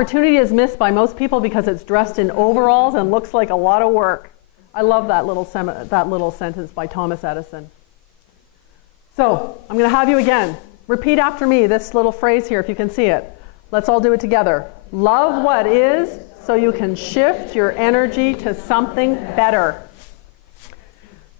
opportunity is missed by most people because it's dressed in overalls and looks like a lot of work. I love that little sentence by Thomas Edison. So I'm going to have you again. Repeat after me this little phrase here if you can see it. Let's all do it together. Love what is so you can shift your energy to something better.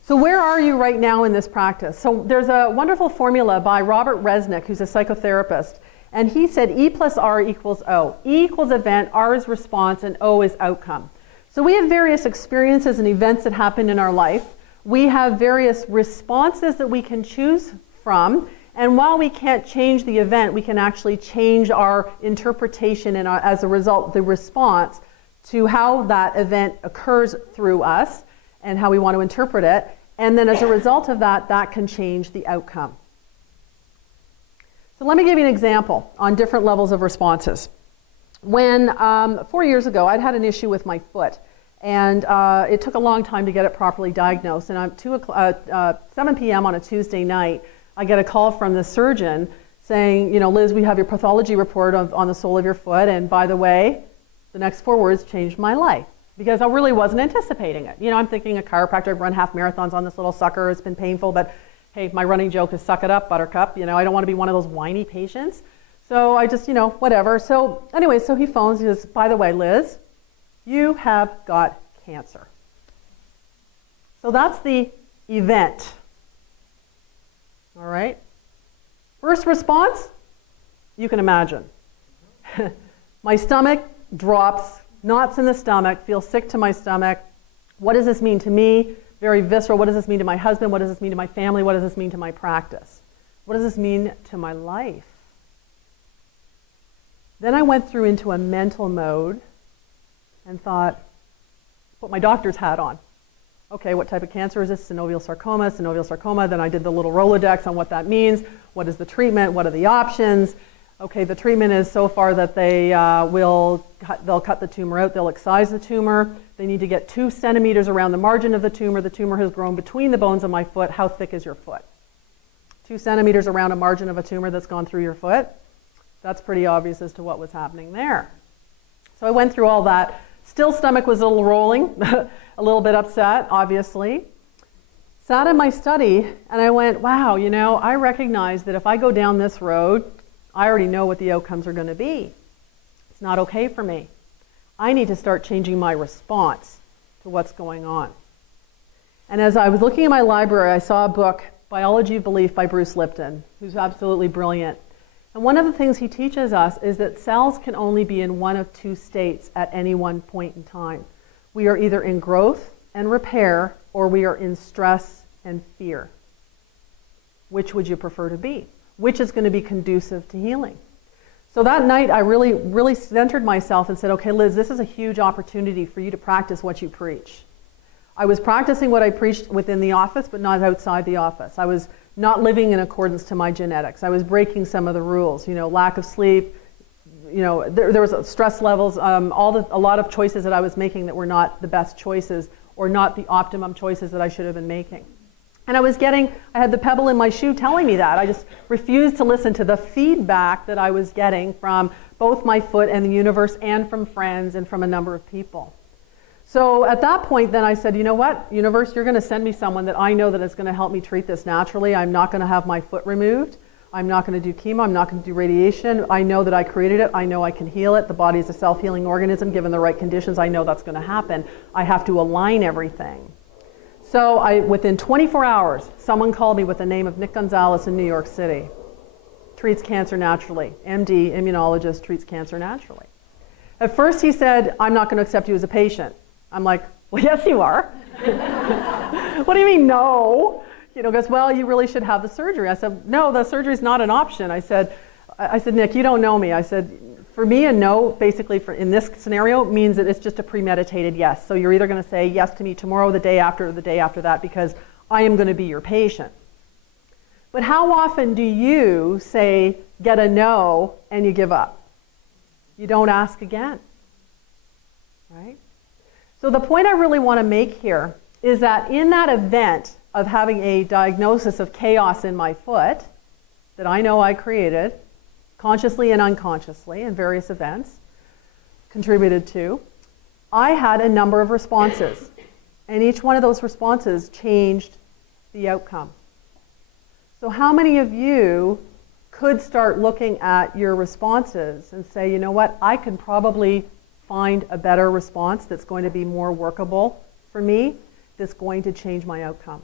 So where are you right now in this practice? So there's a wonderful formula by Robert Resnick, who's a psychotherapist. And he said E plus R equals O. E equals event, R is response, and O is outcome. So we have various experiences and events that happen in our life. We have various responses that we can choose from. And while we can't change the event, we can actually change our interpretation and as a result, the response to how that event occurs through us and how we want to interpret it. And then as a result of that, that can change the outcome. So let me give you an example on different levels of responses. When 4 years ago, I'd had an issue with my foot. And it took a long time to get it properly diagnosed. And at 7 p.m. on a Tuesday night, I get a call from the surgeon saying, you know, Liz, we have your pathology report on the sole of your foot. And by the way, the next 4 words changed my life. Because I really wasn't anticipating it. You know, I'm thinking a chiropractor, I've run half marathons on this little sucker. It's been painful, but hey, my running joke is suck it up, buttercup. You know, I don't want to be one of those whiny patients. So I just, you know, whatever. So anyway, so he phones, he says, by the way, Liz, you have got cancer. So that's the event. All right. First response, you can imagine. My stomach drops, knots in the stomach, feel sick to my stomach. What does this mean to me? Very visceral. What does this mean to my husband? What does this mean to my family? What does this mean to my practice? What does this mean to my life? Then I went through into a mental mode and thought, put my doctor's hat on. Okay, what type of cancer is this? Synovial sarcoma, synovial sarcoma. Then I did the little Rolodex on what that means. What is the treatment? What are the options? Okay, the treatment is so far that they'll cut the tumor out. They'll excise the tumor. They need to get 2 centimeters around the margin of the tumor. The tumor has grown between the bones of my foot. How thick is your foot? 2 centimeters around a margin of a tumor that's gone through your foot. That's pretty obvious as to what was happening there. So I went through all that. Still, stomach was a little rolling, a little bit upset, obviously. Sat in my study and I went, wow, you know, I recognize that if I go down this road, I already know what the outcomes are going to be. It's not okay for me. I need to start changing my response to what's going on. And as I was looking in my library, I saw a book, Biology of Belief by Bruce Lipton, who's absolutely brilliant. And one of the things he teaches us is that cells can only be in one of 2 states at any one point in time. We are either in growth and repair, or we are in stress and fear. Which would you prefer to be? Which is going to be conducive to healing? So that night I really centered myself and said, okay, Liz, this is a huge opportunity for you to practice what you preach. I was practicing what I preached within the office, but not outside the office. I was not living in accordance to my genetics. I was breaking some of the rules, you know, lack of sleep, you know, there was stress levels, a lot of choices that I was making that were not the best choices or not the optimum choices that I should have been making. And I had the pebble in my shoe telling me that. I just refused to listen to the feedback that I was getting from both my foot and the universe and from friends and from a number of people. So at that point then I said, you know what, universe, you're going to send me someone that I know that is going to help me treat this naturally. I'm not going to have my foot removed. I'm not going to do chemo. I'm not going to do radiation. I know that I created it. I know I can heal it. The body is a self-healing organism. Given the right conditions, I know that's going to happen. I have to align everything. So within 24 hours, someone called me with the name of Nick Gonzalez in New York City. Treats cancer naturally. MD, immunologist, treats cancer naturally. At first he said, I'm not going to accept you as a patient. I'm like, well, yes, you are. What do you mean, no? You know, goes, well, you really should have the surgery. I said, no, the surgery is not an option. I said, Nick, you don't know me. I said, for me, a no, basically, in this scenario, means that it's just a premeditated yes. So you're either going to say yes to me tomorrow, the day after, or the day after that, because I am going to be your patient. But how often do you say, get a no, and you give up? You don't ask again, right? So the point I really want to make here is that in that event of having a diagnosis of chaos in my foot that I know I created, consciously and unconsciously in various events, contributed to, I had a number of responses. And each one of those responses changed the outcome. So how many of you could start looking at your responses and say, you know what, I can probably find a better response that's going to be more workable for me, that's going to change my outcome?